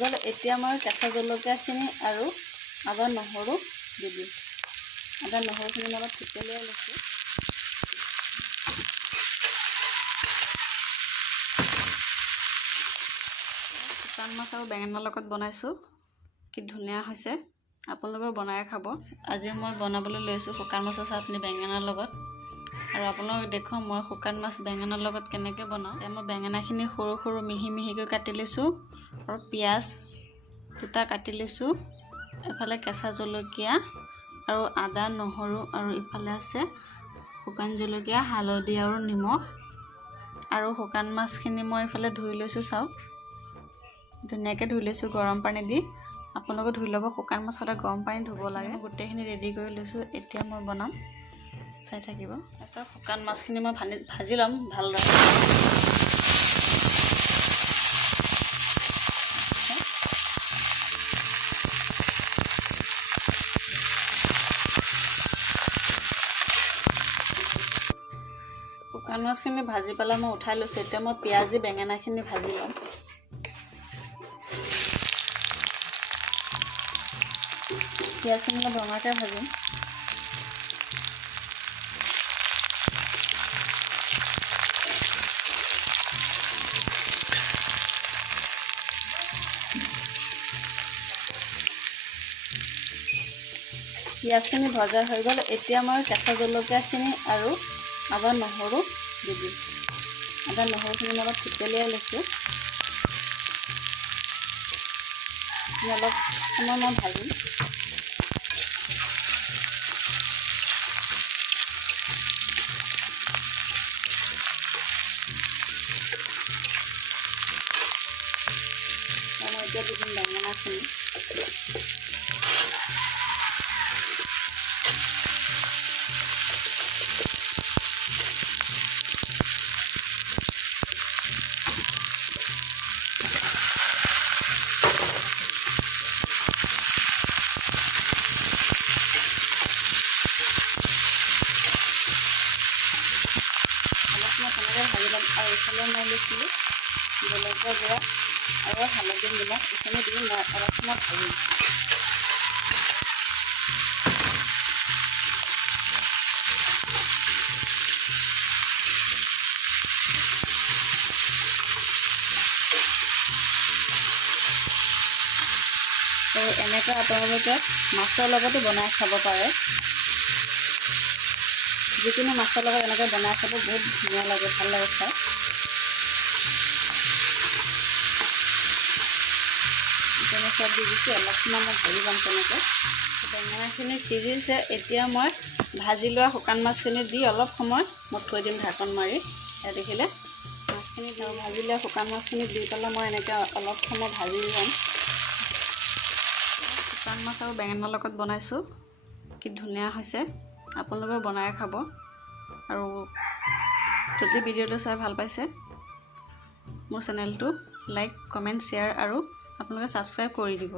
গ'ল এতিয়া মই কেঁচা জলকীয়াখিনি আৰু আদা নহৰু দি দিম আদা নহৰুখিনি মই অলপ থেতেলিয়াই লৈছোঁ শুকান মাছ আৰু বেঙেনাৰ লগত বনাইছোঁ কি ধুনীয়া হৈছে আপোনালোকে বনাই খাব আজি মই বনাবলৈ লৈছোঁ শুকান মাছৰ চাটনি বেঙেনাৰ লগত আৰু আপোনালোকক দেখুৱাম মই শুকান মাছ বেঙেনাৰ লগত কেনেকৈ বনাওঁ মই বেঙেনাখিনি সৰু সৰু মিহি মিহিকৈ কাটি লৈছোঁ আৰু পিঁয়াজ দুটা কাটি লৈছোঁ এফালে কেঁচা জলকীয়া আৰু আদা নহৰু আৰু ইফালে আছে শুকান জলকীয়া হালধি আৰু নিমখ আৰু শুকান মাছখিনি মই ইফালে ধুই লৈছোঁ চাওক ধুনীয়াকৈ ধুই লৈছোঁ গৰম পানী দি আপোনালোকে ধুই ল'ব শুকান মাছ সদায় গৰম পানী ধুব লাগে গোটেইখিনি ৰেডি কৰি লৈছোঁ এতিয়া মই বনাম চাই থাকিব তাৰপিছত শুকান মাছখিনি মই ভাজি ল'ম ভালদৰে শুকান মাছখিনি ভাজি পেলাই মই উঠাই লৈছোঁ এতিয়া মই পিঁয়াজ দি বেঙেনাখিনি ভাজি ল'ম পিঁয়াজখিনি মই ৰঙাকৈ ভাজিম পিঁয়াজখিনি ভজা হৈ গ'ল এতিয়া মই কেঁচা জলকীয়াখিনি আৰু আদা নহৰু দি দিম আদা নহৰুখিনি মই অলপ থেতেলিয়াই লৈছোঁ অলপ সময় মই ভাজিম মই এতিয়া দি দিম বেঙেনাখিনি ভাজি ল'ম আৰু এইফালে মই লৈছিলোঁ জলকীয়া গুড়া আৰু হালধি নিমখ এইখিনি দি মই অলপ সময় ভাজিম আৰু এনেকৈ আপোনালোকে মাছৰ লগতো বনাই খাব পাৰে যিকোনো মাছৰ লগত এনেকৈ বনাই খাব বহুত ধুনীয়া লাগে ভাল লাগে খাই এতিয়া চব দি দিছোঁ অলপ সময় মই ভাজি ল'ম তেনেকৈ বেঙেনাখিনি সিজিছে এতিয়া মই ভাজি লোৱা শুকান মাছখিনি দি অলপ সময় মই থৈ দিম ঢাকন মাৰি এয়া দেখিলে মাছখিনি দি ভাজি লোৱা শুকান মাছখিনি দি পেলাই মই এনেকৈ অলপ সময় ভাজি ল'ম শুকান মাছ আৰু বেঙেনাৰ লগত বনাইছোঁ কি ধুনীয়া হৈছে আপোনালোকে বনাই খাব আৰু যদি ভিডিঅ'টো চাই ভাল পাইছে মোৰ চেনেলটো লাইক কমেণ্ট শ্বেয়াৰ আৰু আপোনালোকে ছাবস্ক্ৰাইব কৰি দিব